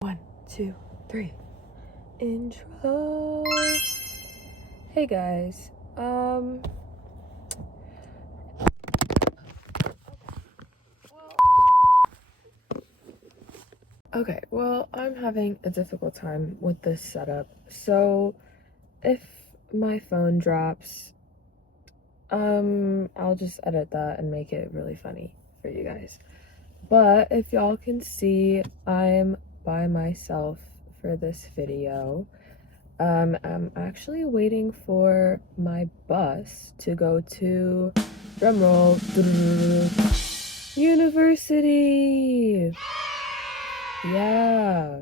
One, two, three. Intro. Hey guys. Well, I'm having a difficult time with this setup. So, if my phone drops, I'll just edit that and make it really funny for you guys. But if y'all can see, I'm by myself for this video. I'm actually waiting for my bus to go to, drumroll, university. Yeah,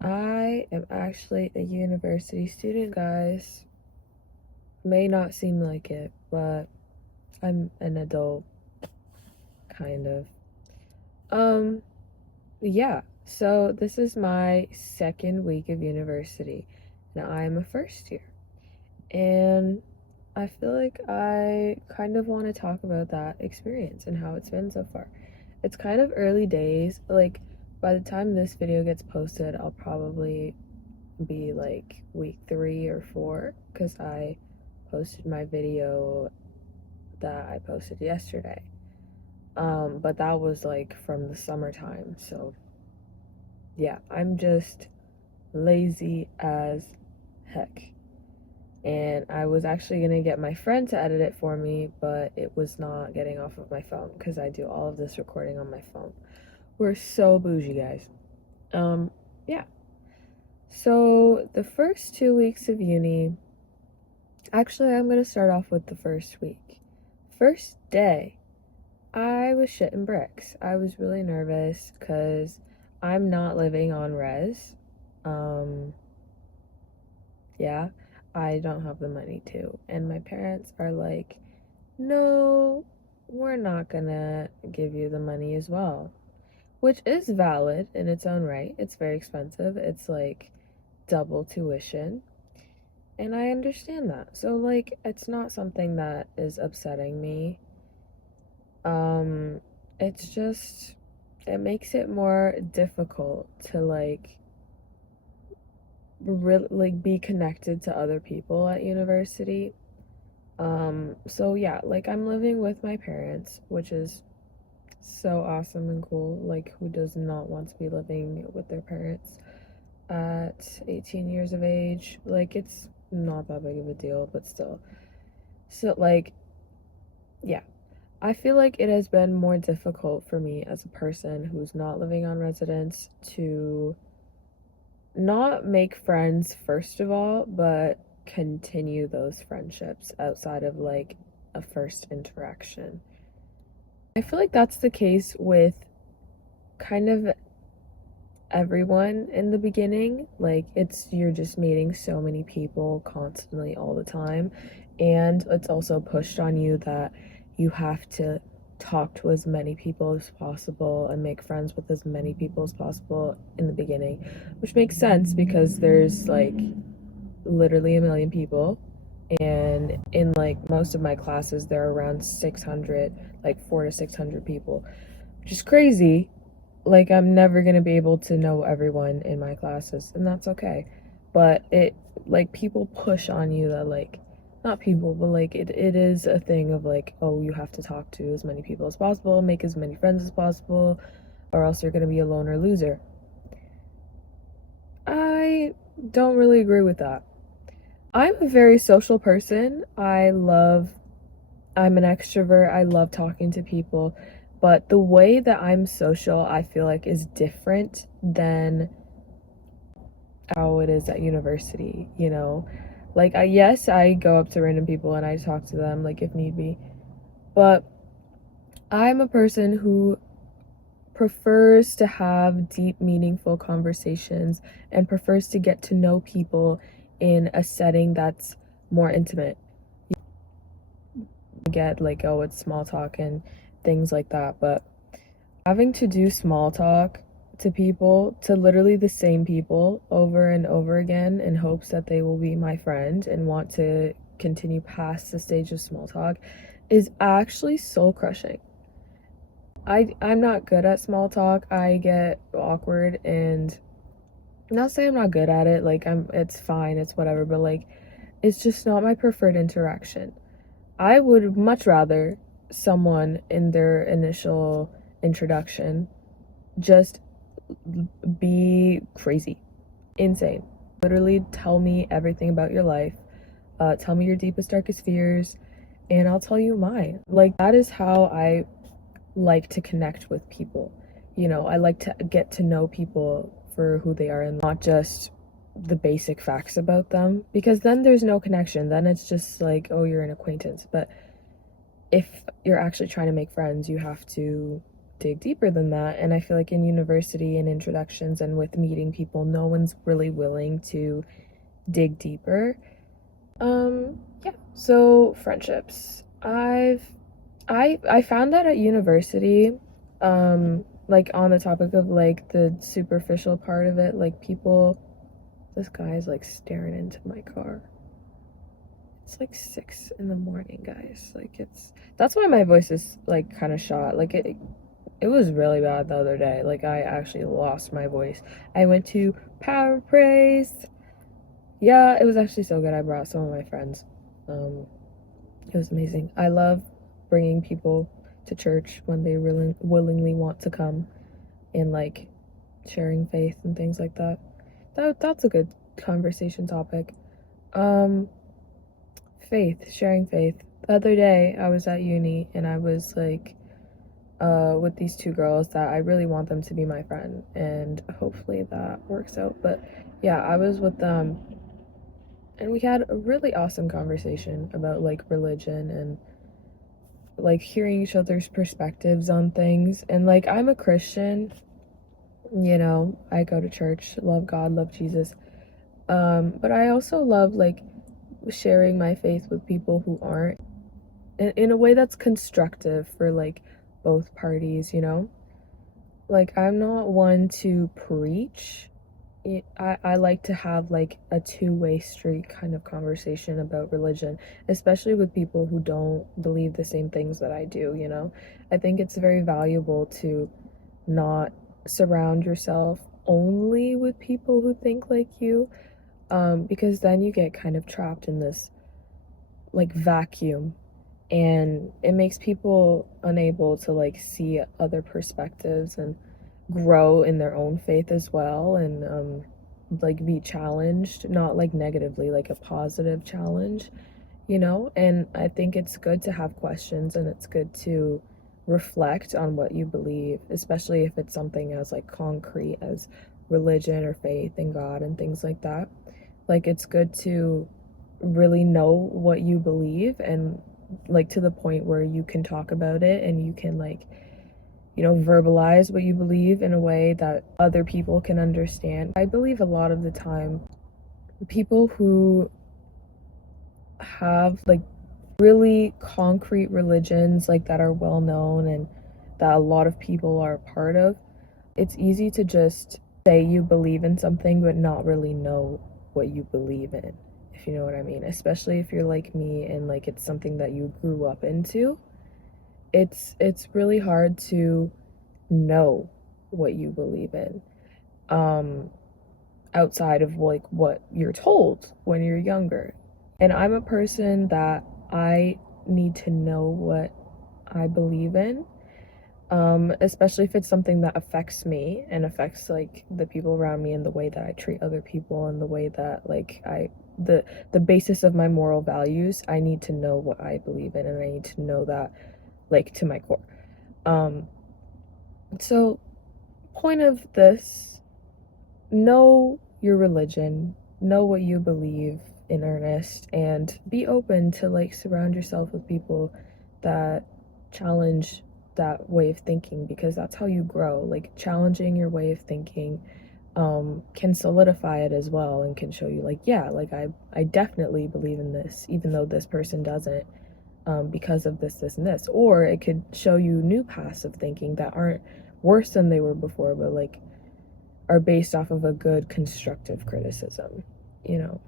I am actually a university student, guys. May not seem like it, but I'm an adult, kind of. Yeah, so this is my second week of university. Now I'm a first year. And I feel like I kind of want to talk about that experience and how it's been so far. It's kind of early days. Like, by the time this video gets posted, I'll probably be like week 3 or 4 because I posted my video that I posted yesterday. But that was like from the summertime. So, yeah, I'm just lazy as heck. And I was actually gonna get my friend to edit it for me, but it was not getting off of my phone because I do all of this recording on my phone. We're so bougie, guys. Yeah. So the first 2 weeks of uni, actually, I'm gonna start off with the first week. First day, I was shitting bricks. I was really nervous because I'm not living on res. Yeah, I don't have the money to. And my parents are like, no, we're not gonna give you the money as well. Which is valid in its own right. It's very expensive. It's like double tuition. And I understand that. So, like, it's not something that is upsetting me. It's just, it makes it more difficult to, like, really, like, be connected to other people at university. So yeah, like I'm living with my parents, which is so awesome and cool. Like, who does not want to be living with their parents at 18 years of age? Like, it's not that big of a deal, but still. So, like, yeah, I feel like it has been more difficult for me as a person who's not living on residence to not make friends, first of all, but continue those friendships outside of like a first interaction. I feel like that's the case with kind of everyone in the beginning. Like, you're just meeting so many people constantly all the time, and it's also pushed on you that you have to talk to as many people as possible and make friends with as many people as possible in the beginning, which makes sense because there's like literally a million people, and in like most of my classes there are around 600, like 400 to 600 people, which is crazy. Like, I'm never gonna be able to know everyone in my classes, and that's okay. But it, like, people push on you that, like, not people, but like it is a thing of like, oh, you have to talk to as many people as possible, make as many friends as possible, or else you're gonna be a loner loser. I don't really agree with that. I'm a very social person. I'm an extrovert. I love talking to people. But the way that I'm social, I feel like is different than how it is at university, you know? Like, yes, I go up to random people and I talk to them, like, if need be. But I'm a person who prefers to have deep, meaningful conversations and prefers to get to know people in a setting that's more intimate. Get like, oh, it's small talk and things like that, but having to do small talk to people, to literally the same people over and over again in hopes that they will be my friend and want to continue past the stage of small talk, is actually soul crushing. I'm not good at small talk. I get awkward and not saying I'm not good at it, like it's fine, it's whatever, but like it's just not my preferred interaction. I would much rather someone in their initial introduction just be crazy, insane. Literally tell me everything about your life. Tell me your deepest, darkest fears, and I'll tell you mine. Like, that is how I like to connect with people. You know, I like to get to know people for who they are and not just the basic facts about them, because then there's no connection. Then it's just like, oh, you're an acquaintance. But if you're actually trying to make friends, you have to dig deeper than that. And I feel like in university and introductions and with meeting people, no one's really willing to dig deeper. Yeah. So friendships. I found that at university, like on the topic of like the superficial part of it, like people, this guy is like staring into my car. It's like 6 in the morning, guys. Like that's why my voice is like kind of shot. Like it was really bad the other day. Like I actually lost my voice. I went to Power Praise. Yeah, it was actually so good. I brought some of my friends. It was amazing. I love bringing people to church when they really willingly want to come, and like sharing faith and things like that. That's a good conversation topic. Um, Faith, sharing faith. The other day I was at uni and I was like with these two girls that I really want them to be my friend, and hopefully that works out. But yeah, I was with them and we had a really awesome conversation about like religion and like hearing each other's perspectives on things. And like I'm a Christian, you know, I go to church, love God, love Jesus. But I also love like sharing my faith with people who aren't, in a way that's constructive for like both parties, you know? Like I'm not one to preach. I like to have like a two-way street kind of conversation about religion, especially with people who don't believe the same things that I do, you know? I think it's very valuable to not surround yourself only with people who think like you, because then you get kind of trapped in this like vacuum, and it makes people unable to like see other perspectives and grow in their own faith as well, and like be challenged, not like negatively, like a positive challenge, you know? And I think it's good to have questions and it's good to reflect on what you believe, especially if it's something as like concrete as religion or faith in God and things like that. Like it's good to really know what you believe, and like to the point where you can talk about it and you can like, you know, verbalize what you believe in a way that other people can understand. I believe a lot of the time people who have like really concrete religions like that are well known and that a lot of people are a part of, it's easy to just say you believe in something but not really know what you believe in, if you know what I mean. Especially if you're like me and like it's something that you grew up into. It's really hard to know what you believe in, um outside of like what you're told when you're younger. And I'm a person that I need to know what I believe in, especially if it's something that affects me and affects like the people around me and the way that I treat other people and the way that like the basis of my moral values. I need to know what I believe in, and I need to know that like to my core. Um, so point of this, know your religion, know what you believe in earnest, and be open to like surround yourself with people that challenge that way of thinking, because that's how you grow. Like challenging your way of thinking can solidify it as well and can show you like, yeah, like I definitely believe in this even though this person doesn't, because of this and this. Or it could show you new paths of thinking that aren't worse than they were before, but like are based off of a good constructive criticism, you know?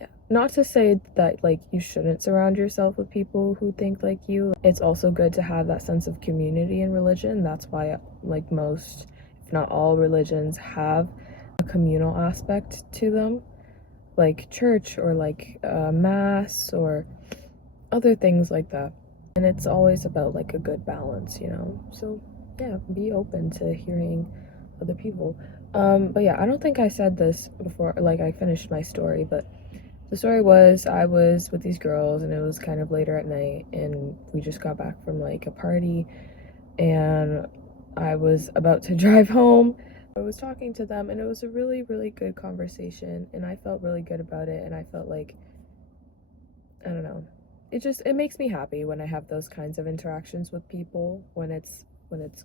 Yeah. Not to say that like you shouldn't surround yourself with people who think like you. It's also good to have that sense of community in religion. That's why like most, if not all religions have a communal aspect to them, like church or like mass or other things like that. And it's always about like a good balance, you know? So yeah, be open to hearing other people. But yeah, I don't think I said this before, like I finished my story, but the story was I was with these girls and it was kind of later at night and we just got back from like a party and I was about to drive home. I was talking to them and it was a really, really good conversation and I felt really good about it and I felt like, I don't know, it makes me happy when I have those kinds of interactions with people, when it's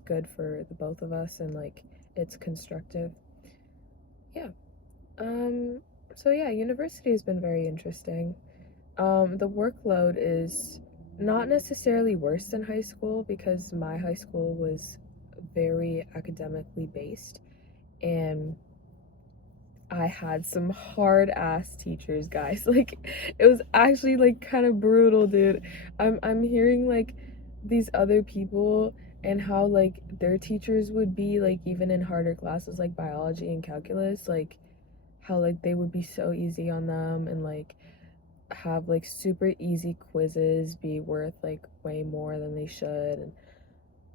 good for the both of us and like it's constructive. Yeah. Um so yeah, university has been very interesting. The workload is not necessarily worse than high school because my high school was very academically based and I had some hard ass teachers, guys. Like it was actually like kind of brutal, dude. I'm hearing like these other people and how like their teachers would be like even in harder classes like biology and calculus, like how like they would be so easy on them and like have like super easy quizzes be worth like way more than they should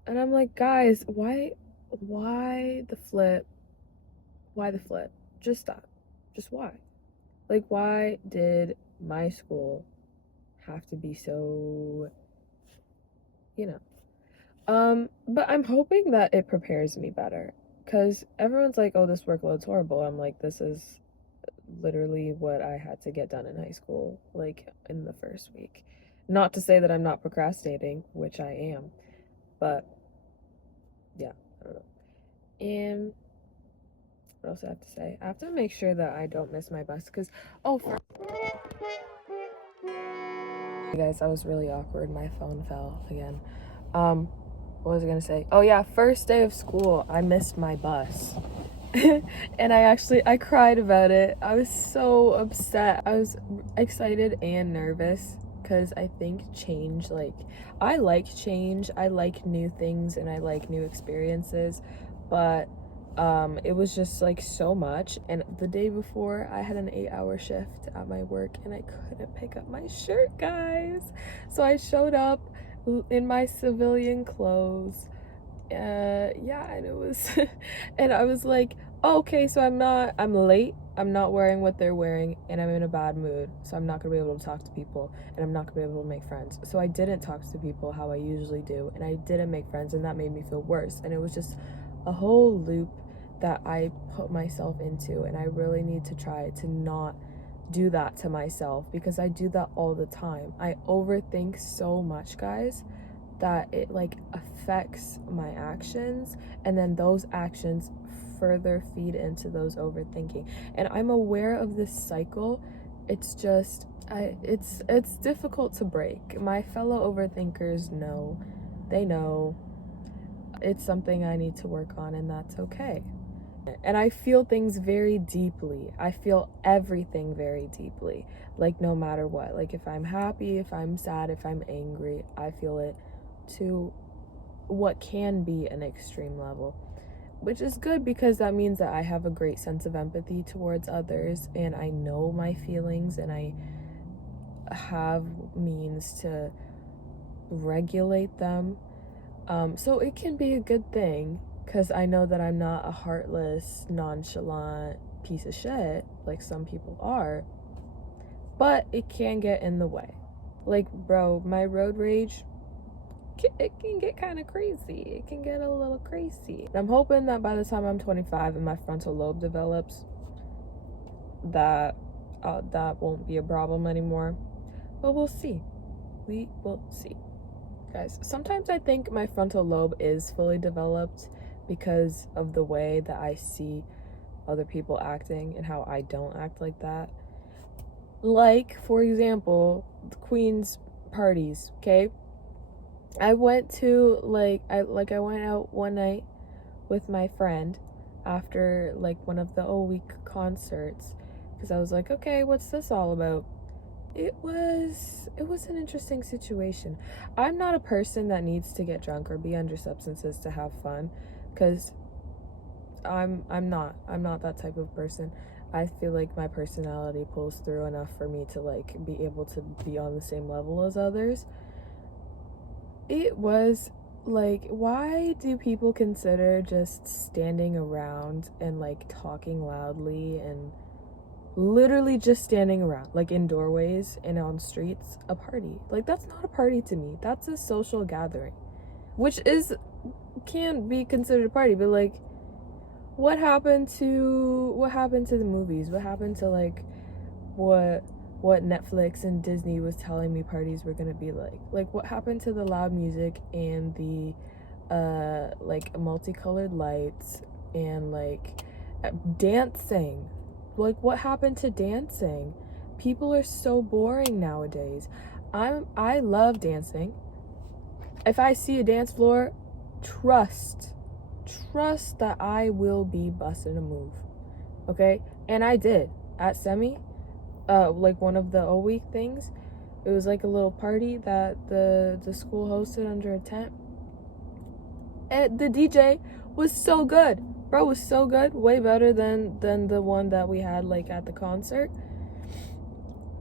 and I'm like, guys, why the flip? Why the flip? Just stop. Just why? Like why did my school have to be so, you know? But I'm hoping that it prepares me better cuz everyone's like, "Oh, this workload's horrible." I'm like, "This is literally what I had to get done in high school, like in the first week." Not to say that I'm not procrastinating, which I am, but yeah, I don't know. And what else I have to say? I have to make sure that I don't miss my bus because, oh, hey guys, that was really awkward. My phone fell again. What was I gonna say? Oh yeah, first day of school, I missed my bus. And I cried about it. I was so upset. I was excited and nervous because I think change, like, I like change. I like new things and I like new experiences, but it was just like so much. And the day before, I had an 8-hour shift at my work and I couldn't pick up my shirt, guys. So I showed up in my civilian clothes, yeah, and it was and I was like, oh, okay, so I'm late, I'm not wearing what they're wearing, and I'm in a bad mood, so I'm not gonna be able to talk to people and I'm not gonna be able to make friends. So I didn't talk to people how I usually do and I didn't make friends and that made me feel worse, and it was just a whole loop that I put myself into, and I really need to try to not do that to myself because I do that all the time. I overthink so much, guys, that it like affects my actions, and then those actions further feed into those overthinking, and I'm aware of this cycle. It's just it's difficult to break. My fellow overthinkers know, they know it's something I need to work on, and that's okay. And I feel things very deeply. I feel everything very deeply, like no matter what. Like if I'm happy, if I'm sad, if I'm angry, I feel it to what can be an extreme level, which is good because that means that I have a great sense of empathy towards others and I know my feelings and I have means to regulate them. So it can be a good thing because I know that I'm not a heartless, nonchalant piece of shit like some people are, but it can get in the way. Like, bro, my road rage, it can get kind of crazy. It can get a little crazy. I'm hoping that by the time I'm 25 and my frontal lobe develops, that that won't be a problem anymore. But we'll see. We will see. Guys, sometimes I think my frontal lobe is fully developed because of the way that I see other people acting and how I don't act like that. Like, for example, the Queen's parties, okay? I went to I went out one night with my friend after like one of the week concerts because I was like, okay, what's this all about? It was an interesting situation. I'm not a person that needs to get drunk or be under substances to have fun because I'm not that type of person. I feel like my personality pulls through enough for me to like be able to be on the same level as others. It was like, why do people consider just standing around and like talking loudly and literally just standing around, like in doorways and on streets, a party? Like, that's not a party to me. That's a social gathering, which is can be considered a party, but like, what happened to the movies? What happened to like what what Netflix and Disney was telling me parties were gonna be like? Like, what happened to the loud music and the like multicolored lights and like dancing? Like, what happened to dancing? People are so boring nowadays. I love dancing. If I see a dance floor, trust that I will be busting a move. Okay? And I did at semi, like one of the O week things. It was like a little party that the school hosted under a tent. And the DJ was so good. Bro was so good, way better than the one that we had like at the concert.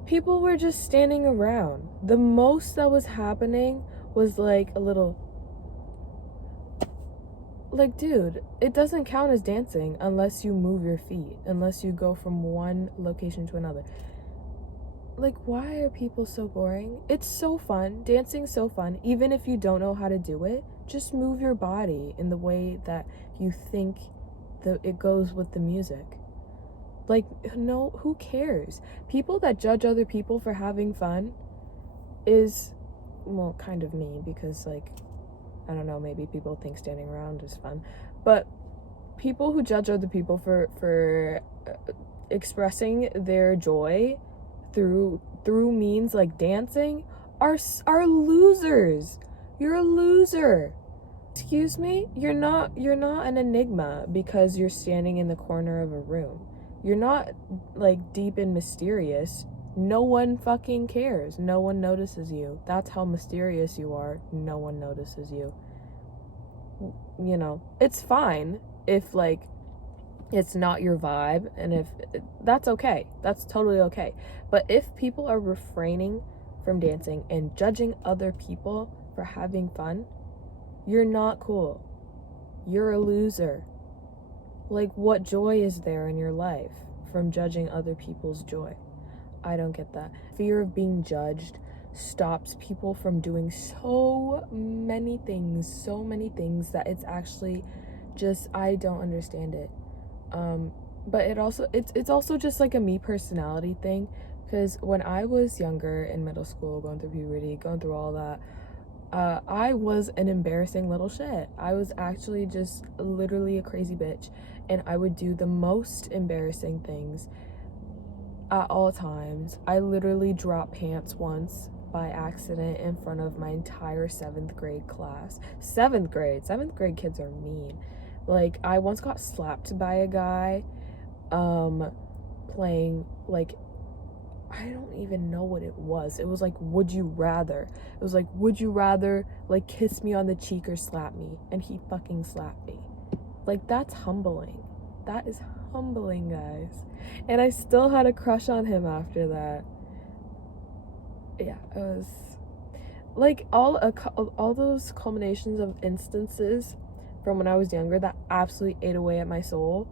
People were just standing around. The most that was happening was like a little, like, dude, it doesn't count as dancing unless you move your feet, unless you go from one location to another. Like, why are people so boring? It's so fun. Dancing's so fun. Even if you don't know how to do it, just move your body in the way that you think that it goes with the music. Like, no, who cares? People that judge other people for having fun is, well, kind of me, because, like, I don't know, maybe people think standing around is fun. But people who judge other people for expressing their joy through means like dancing are losers. You're a loser. Excuse me? You're not an enigma because you're standing in the corner of a room. You're not like deep and mysterious. No one fucking cares. No one notices you. That's how mysterious you are. No one notices you. You know, it's fine if like it's not your vibe, and if that's okay. That's totally okay. But if people are refraining from dancing and judging other people for having fun, you're not cool. You're a loser. Like, what joy is there in your life from judging other people's joy? I don't get that. Fear of being judged stops people from doing so many things that it's actually just, I don't understand it. But it's also just like a me personality thing, because when I was younger in middle school, going through puberty, going through all that, I was an embarrassing little shit. I was actually just literally a crazy bitch, and I would do the most embarrassing things at all times. I literally dropped pants once by accident in front of my entire 7th grade class. 7th grade kids are mean. Like, I once got slapped by a guy playing, like, I don't even know what it was. It was like, would you rather? It was like, would you rather like kiss me on the cheek or slap me? And he fucking slapped me. Like, that's humbling. That is humbling, guys. And I still had a crush on him after that. Yeah, it was like all those culminations of instances from when I was younger that absolutely ate away at my soul,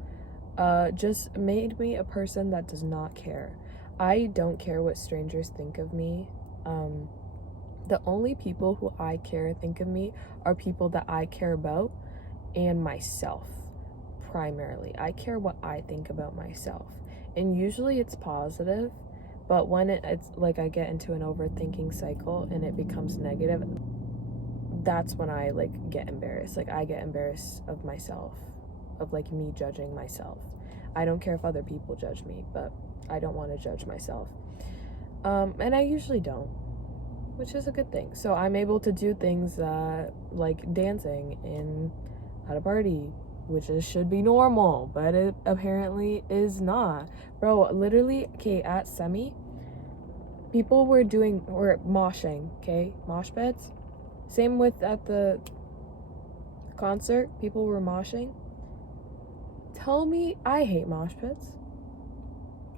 just made me a person that does not care. I don't care what strangers think of me. The only people who I care think of me are people that I care about, and myself, primarily. I care what I think about myself. And usually it's positive, but when it's like I get into an overthinking cycle and it becomes negative, that's when I like get embarrassed. Like, I get embarrassed of myself, of like me judging myself. I don't care if other people judge me, but I don't want to judge myself. And I usually don't, which is a good thing. So I'm able to do things that, like dancing at a party, which should be normal, but it apparently is not. Bro, literally, okay, at semi, people were moshing, okay? Mosh pits. Same with at the concert, people were moshing. Tell me, I hate mosh pits.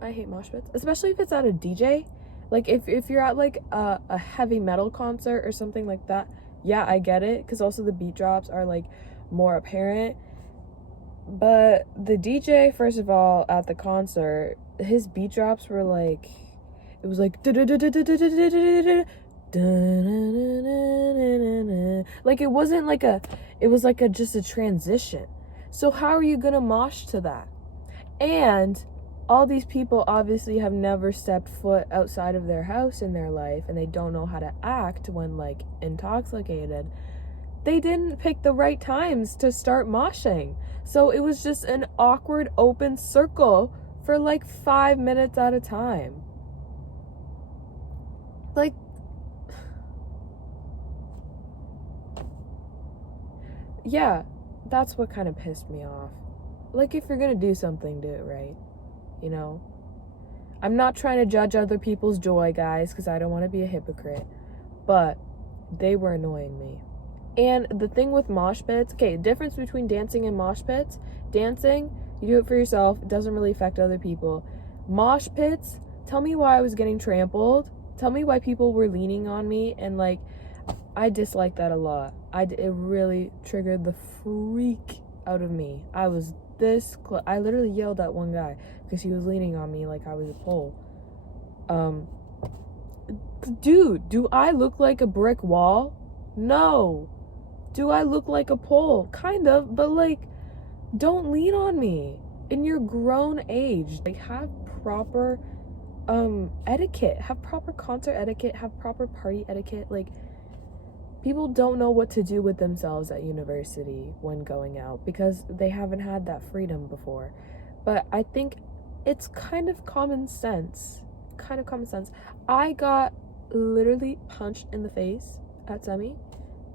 I hate mosh pits, especially if it's at a DJ. Like if you're at like a heavy metal concert or something like that, yeah, I get it, because also the beat drops are like more apparent. But the DJ, first of all, at the concert, his beat drops were like, it was like like it wasn't like a, it was like a just a transition. So how are you gonna mosh to that? And all these people obviously have never stepped foot outside of their house in their life, and they don't know how to act when like intoxicated. They didn't pick the right times to start moshing. So it was just an awkward open circle for like 5 minutes at a time. Like, yeah, that's what kind of pissed me off. Like, if you're gonna do something, do it right, you know? I'm not trying to judge other people's joy, guys, because I don't want to be a hypocrite, but they were annoying me. And the thing with mosh pits, okay, difference between dancing and mosh pits: dancing, you do it for yourself, it doesn't really affect other people. Mosh pits, tell me why I was getting trampled, tell me why people were leaning on me, and like, I dislike that a lot. It really triggered the freak out of me. I was this close. I literally yelled at one guy because he was leaning on me like I was a pole. Dude, do I look like a brick wall? No. Do I look like a pole? Kind of, but like, don't lean on me in your grown age. Like, have proper etiquette, have proper concert etiquette, have proper party etiquette. Like, people don't know what to do with themselves at university when going out because they haven't had that freedom before. But I think it's kind of common sense. I got literally punched in the face at semi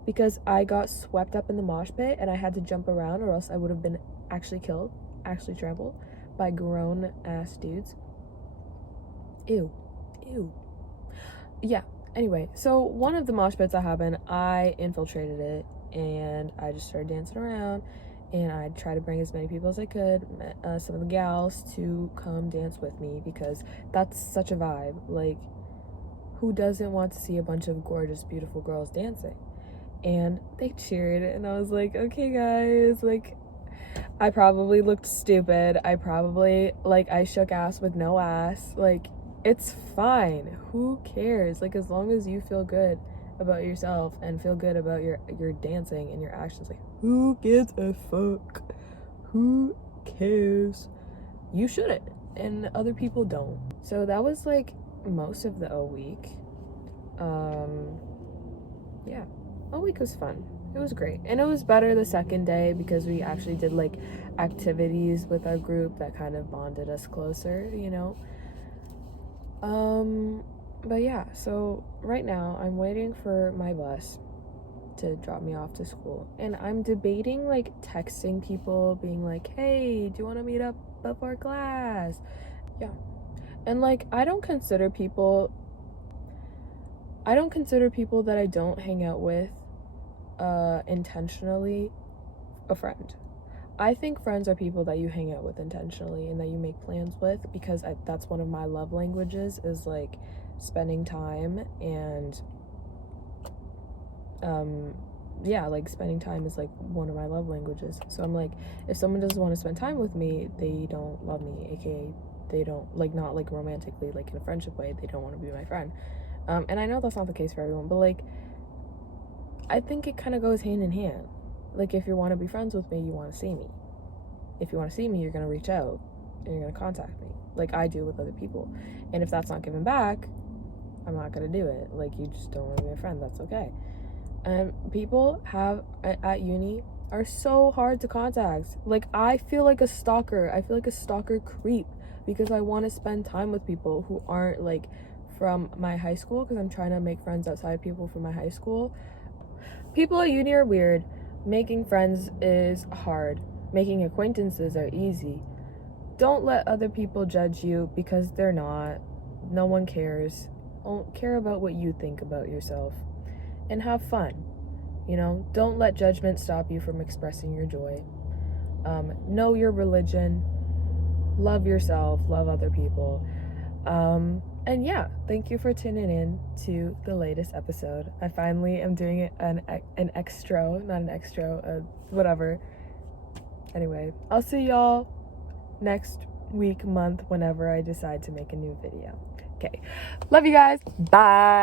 because I got swept up in the mosh pit and I had to jump around, or else I would have been actually killed, actually trampled by grown ass dudes. Ew. Yeah, anyway, so one of the mosh pits that happened, I infiltrated it and I just started dancing around, and I tried to bring as many people as I could, some of the gals, to come dance with me because that's such a vibe. Like, who doesn't want to see a bunch of gorgeous, beautiful girls dancing? And they cheered, and I was like, okay guys, like, I probably looked stupid, I probably, like, I shook ass with no ass, like, it's fine, who cares? Like, as long as you feel good about yourself and feel good about your dancing and your actions, like, who gives a fuck? Who cares? You shouldn't, and other people don't. So that was like most of the O week. Yeah, O week was fun. It was great, and it was better the second day because we actually did like activities with our group that kind of bonded us closer, you know. But yeah, so right now I'm waiting for my bus to drop me off to school, and I'm debating like texting people being like, hey, do you want to meet up before class? Yeah. And like, I don't consider people that I don't hang out with intentionally a friend. I think friends are people that you hang out with intentionally and that you make plans with, because that's one of my love languages, is like spending time. And yeah, like spending time is like one of my love languages. So I'm like, if someone doesn't want to spend time with me, they don't love me, aka they don't, like, not like romantically, like in a friendship way, they don't want to be my friend. And I know that's not the case for everyone, but like, I think it kind of goes hand in hand. Like, if you want to be friends with me, you want to see me. If you want to see me, you're going to reach out and you're going to contact me, like I do with other people. And if that's not given back, I'm not going to do it. Like, you just don't want to be a friend, that's okay. And people at uni are so hard to contact. Like, I feel like a stalker. I feel like a stalker creep because I want to spend time with people who aren't like from my high school, because I'm trying to make friends outside people from my high school. People at uni are weird. Making friends is hard. Making acquaintances are easy. Don't let other people judge you because they're not. No one cares. Don't care about what you think about yourself. And have fun. You know, don't let judgment stop you from expressing your joy. Know your religion, love yourself, love other people. And yeah, thank you for tuning in to the latest episode. I finally am doing it an extra, not an extra, whatever. Anyway, I'll see y'all next week, month, whenever I decide to make a new video. Okay, love you guys. Bye.